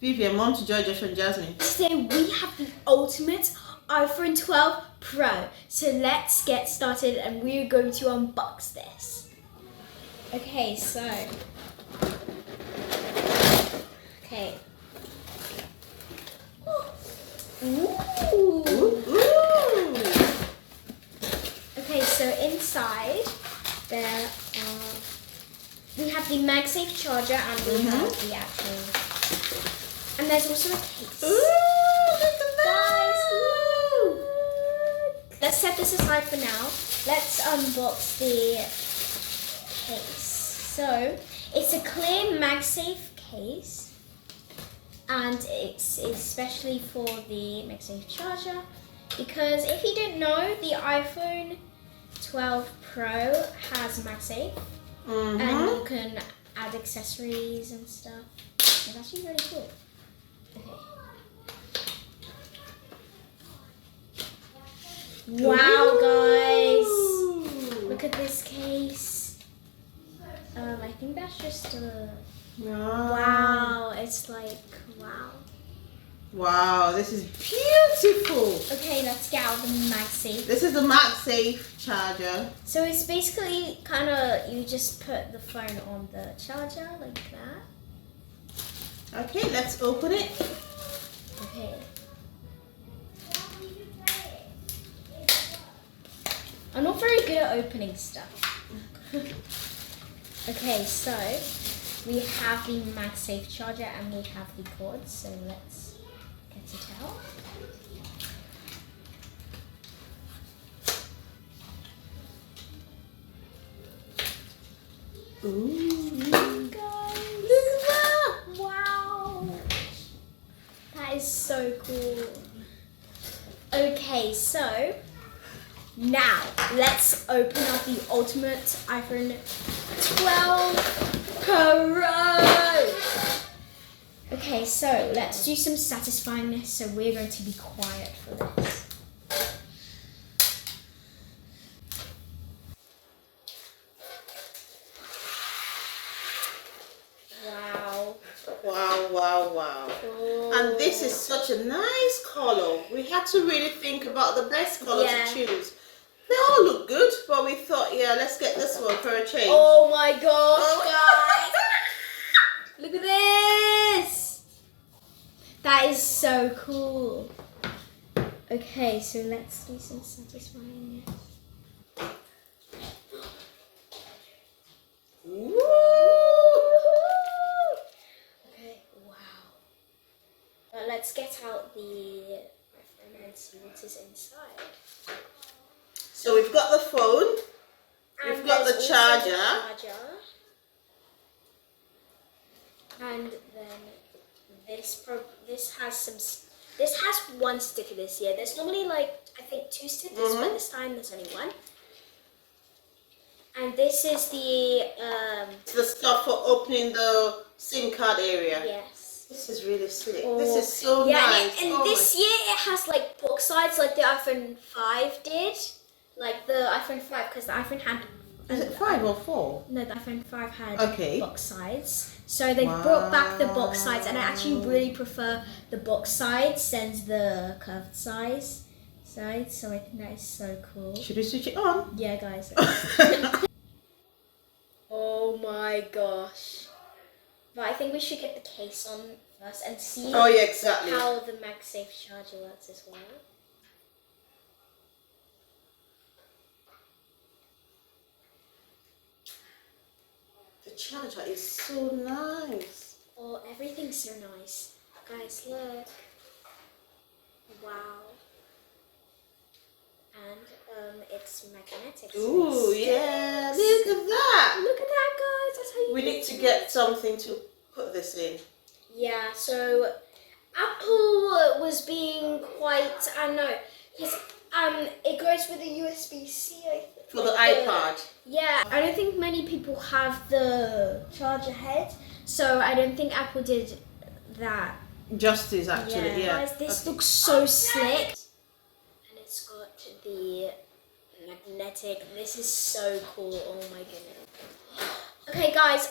Vivian, Mom to Joy, Josh and Jasmine. Today we have the ultimate iPhone 12 Pro. So let's get started and we're going to unbox this. Okay, so... Okay. Ooh. Ooh. Okay, so inside there we have the MagSafe charger and we have the actual... And there's also a case. Ooh, look at that. Guys, look. Let's set this aside for now. Let's unbox the case. So, it's a clear MagSafe case. And it's especially for the MagSafe charger. Because if you didn't know, the iPhone 12 Pro has MagSafe. And you can add accessories and stuff. It's actually really cool. Okay. Wow, guys! Look at this case. I think that's just a... Wow, it's like, wow. Wow, this is beautiful. Okay, let's get out the MagSafe. This is the MagSafe charger. So it's basically kind of, you just put the phone on the charger like that. Okay, let's open it. Okay. I'm not very good at opening stuff. Okay, so we have the MagSafe charger and we have the cords, so let's get it out. Ooh. Guys, look at that! Wow! That is so cool. Okay, so now let's open up the ultimate iPhone 12 Pro. Okay, so let's do some satisfyingness. So we're going to be quiet for this. Wow. Wow, wow, wow. Oh. And this is such a nice color. We had to really think about the best color to choose. They all look good, but we thought, yeah, let's get this one for a change. Oh my gosh, guys. Look at this. That is so cool. Okay, so let's do some satisfying. Woo! Okay, wow. Let's get out the iPhone and see what is inside. So we've got the phone, we've got the charger. And then this has one sticker this year. There's normally like I think 2 stickers, but this time there's only 1. And this is the stuff for opening the SIM card area. yes. This is really slick. This is so yeah, nice. And this year it has like box sides like the iPhone 5 did. Like the iPhone 5, because the iPhone had... Is it 5 or 4? No, the iPhone 5 had box sides. So they brought back the box sides, and I actually really prefer the box sides than the curved sides. So I think that is so cool. Should we switch it on? Yeah, guys. Oh my gosh. But I think we should get the case on first and see Oh yeah, exactly. how the MagSafe charger works as well. The charger is so nice. Oh, everything's so nice. Guys, look. Wow. And it's magnetic. Ooh, yeah. Look at that. Look at that, guys. That's how you We need to get something to put this in. Yeah, so Apple was being quite, I don't know, because it goes with a USB-C, I think. For the iPad. Yeah, I don't think many people have the charger head, so I don't think Apple did that. Justice, actually, yeah. Guys, this looks so slick. And it's got the magnetic. This is so cool. Oh my goodness. Okay, guys.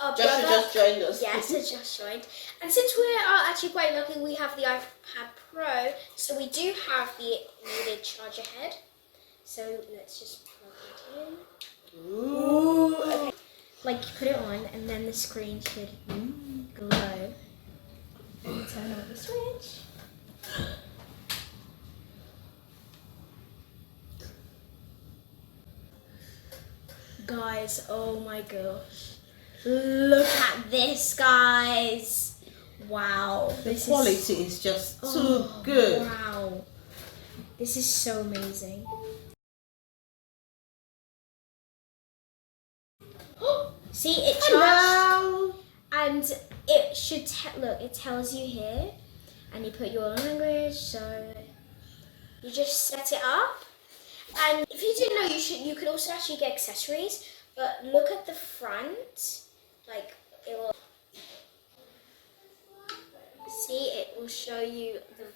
our Joshua brother. just joined us. Yes, it just joined. And since we are actually quite lucky, we have the iPad Pro, so we do have the needed charger head. So let's just plug it in. Ooh. Okay. Like you put it on, and then the screen should glow. And turn on the switch. Guys, oh my gosh. Look at this, guys. Wow. The quality is just too good. Wow. This is so amazing. See, it charged. Hello. And it should, look, it tells you here. And you put your language, so you just set it up. And if you didn't know, you could also actually get accessories. But look at the front, like it will. See, it will show you the. I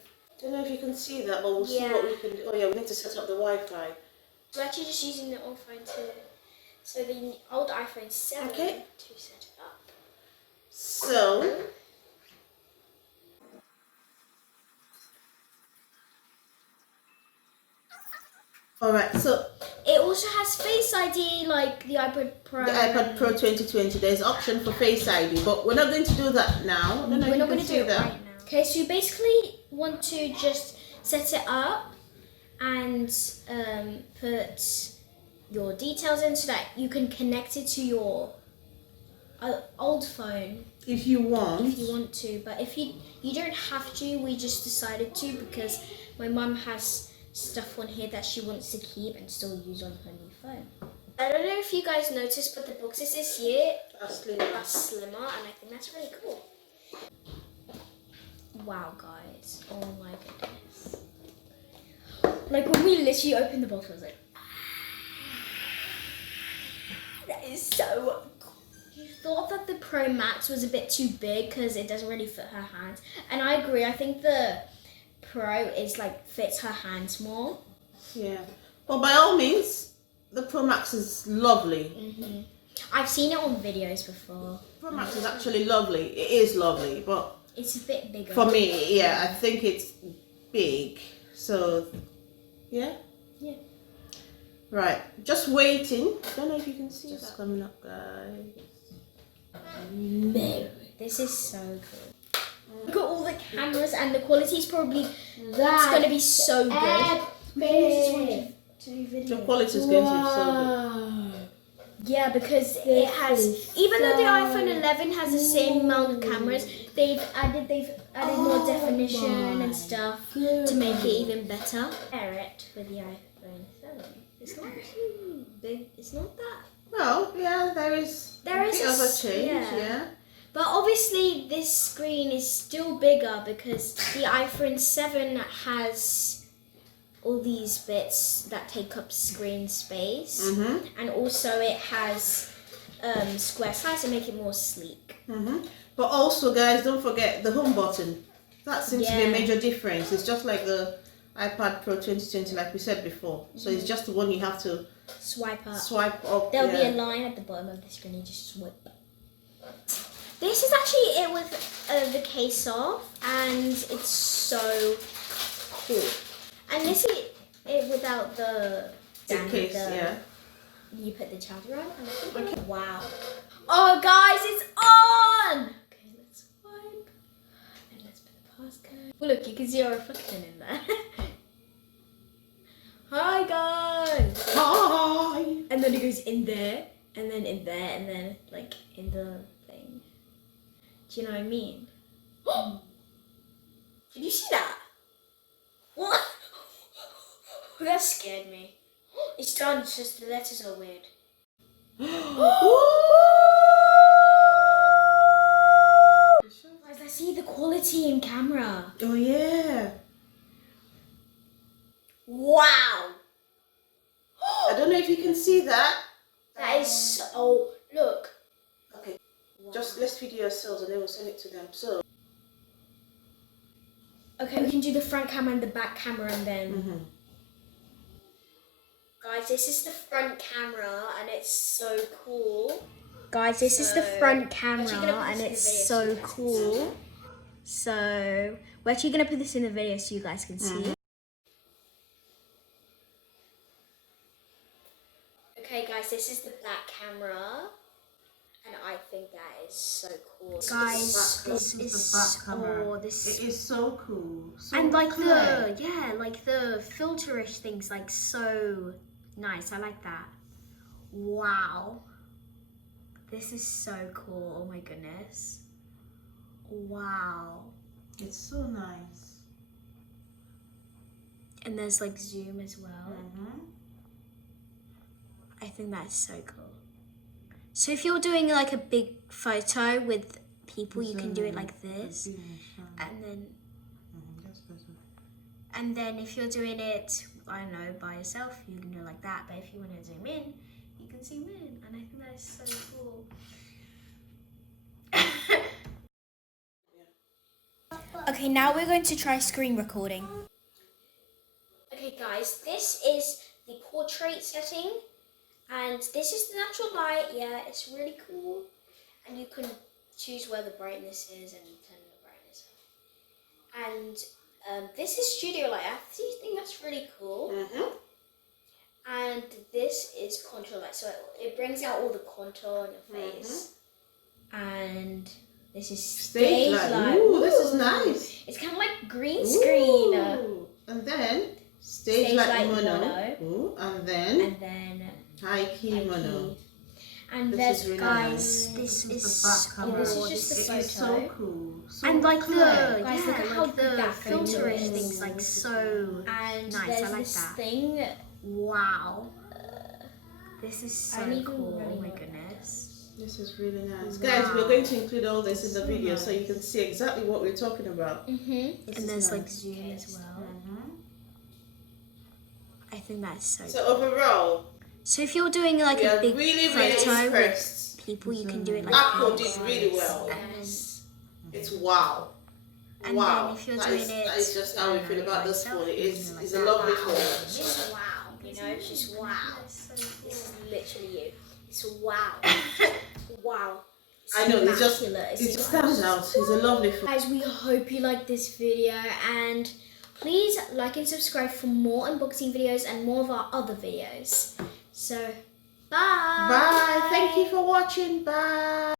don't know if you can see that, but we'll see what we can do. Oh yeah, we need to set up the Wi-Fi. We're actually just using the old phone so the old iPhone 7 to set it up. So. Alright, so it also has Face ID like the iPad Pro. The iPad Pro 2020, there's option for Face ID, but we're not going to do that now. We're not going to do it right now. Okay, so you basically want to just set it up and put your details in so that you can connect it to your old phone. If you want. If you want to, but if you don't have to, we just decided to because my mum has stuff on here that she wants to keep and still use on her new phone. I don't know if you guys noticed, but the boxes this year are slimmer, and I think that's really cool. Wow, guys. Oh my goodness. Like when we literally opened the box, I was like, that is so cool. You thought that the Pro Max was a bit too big because it doesn't really fit her hands. And I agree, I think the Pro is like fits her hands more. Yeah. Well, by all means, the Pro Max is lovely. I've seen it on videos before. Pro Max is actually lovely. It is lovely, but it's a bit bigger. For me, yeah, I think it's big. So, yeah. Yeah. Right. Just waiting. Don't know if you can see that coming up, guys. No. This is so cool. Look at all the cameras and the quality is probably that's going to be so good. The quality is going to be so good. Yeah, because it has, even though the iPhone 11 has the same amount of cameras, they've added more definition and stuff to make it even better. Compare it with the iPhone 7. It's not too big. It's not that. Well, yeah, there is a bit of a change, yeah. But obviously this screen is still bigger because the iPhone 7 has all these bits that take up screen space. And also it has square size to make it more sleek. But also, guys, don't forget the home button. That seems to be a major difference. It's just like the iPad Pro 2020, like we said before. So it's just the one you have to swipe up. There'll be a line at the bottom of the screen. You just swipe. This is actually it with the case off, and it's so cool. And this is it without the case, yeah. You put the charger on. And wow. Oh, guys, it's on! Okay, let's swipe. And let's put the passcode. Well, look, you can see our reflection in there. Hi, guys! Hi! And then it goes in there, and then in there, and then, like, in the thing. Do you know what I mean? Did you see that? What? That scared me. It's done, it's just the letters are weird. Guys, I see the quality in camera. Oh, yeah. Wow. I don't know if you can see that. That is so... Look. Okay. Wow. Just let's video ourselves and then we'll send it to them. So. Okay, we can do the front camera and the back camera and then... Guys, this is the front camera and it's so cool. Guys, this is the front camera actually gonna put and this in it's the video so so you guys can cool. So we're actually gonna put this in the video so you guys can see. Okay guys, this is the back camera and I think that is so cool. Guys, this is the back camera. oh, this It is so cool. So and like clear. like the filterish things like so nice. I like that. Wow. This is so cool. Oh my goodness. Wow. It's so nice. And there's like zoom as well. Mm-hmm. I think that's so cool. So if you're doing like a big photo with people, you can do it like this. And then and then if you're doing it, I don't know, by yourself, you can do it like that. But if you want to zoom in, you can zoom in. And I think that is so cool. Okay, now we're going to try screen recording. Okay guys, this is the portrait setting and this is the natural light. Yeah, it's really cool and you can choose where the brightness is and turn the brightness up. And this is studio light. I actually think that's really cool. And this is contour light, so it brings out all the contour on your face. And this is stage light. Ooh, this is nice. It's kind of like green screen. Ooh. And then stage light mono. Ooh. And then high key mono. And This there's is really Guys, nice. this is the back camera. this is just the It is so photo. cool. So and like clear. Guys, look at how like good the that photo filterish is. things like so And nice. there's I like this that. thing. Wow. This is so I don't even cool. really Oh my know what goodness. This is really nice. Wow. Guys, we're going to include all this in the So video so you nice. can see exactly what we're talking about. And is there's like nice. zoom as well. I think that's so So cool. overall, So if you're doing like we a are big really photo with impressed. people, you can do it like Apple this. did really well. Yes. It's wow. And Wow. then if you're that doing is, it, that is just how I we don't feel know, about by this yourself, phone. It you is can do it's like a that. lovely phone. Just wow. You know, it's just wow. This is literally you. It's wow. Wow. I know, it's just immaculate. it stands out. It's a lovely phone. Guys, we hope you liked this video and please like and subscribe for more unboxing videos and more of our other videos. So, bye. Bye. Thank you for watching. Bye.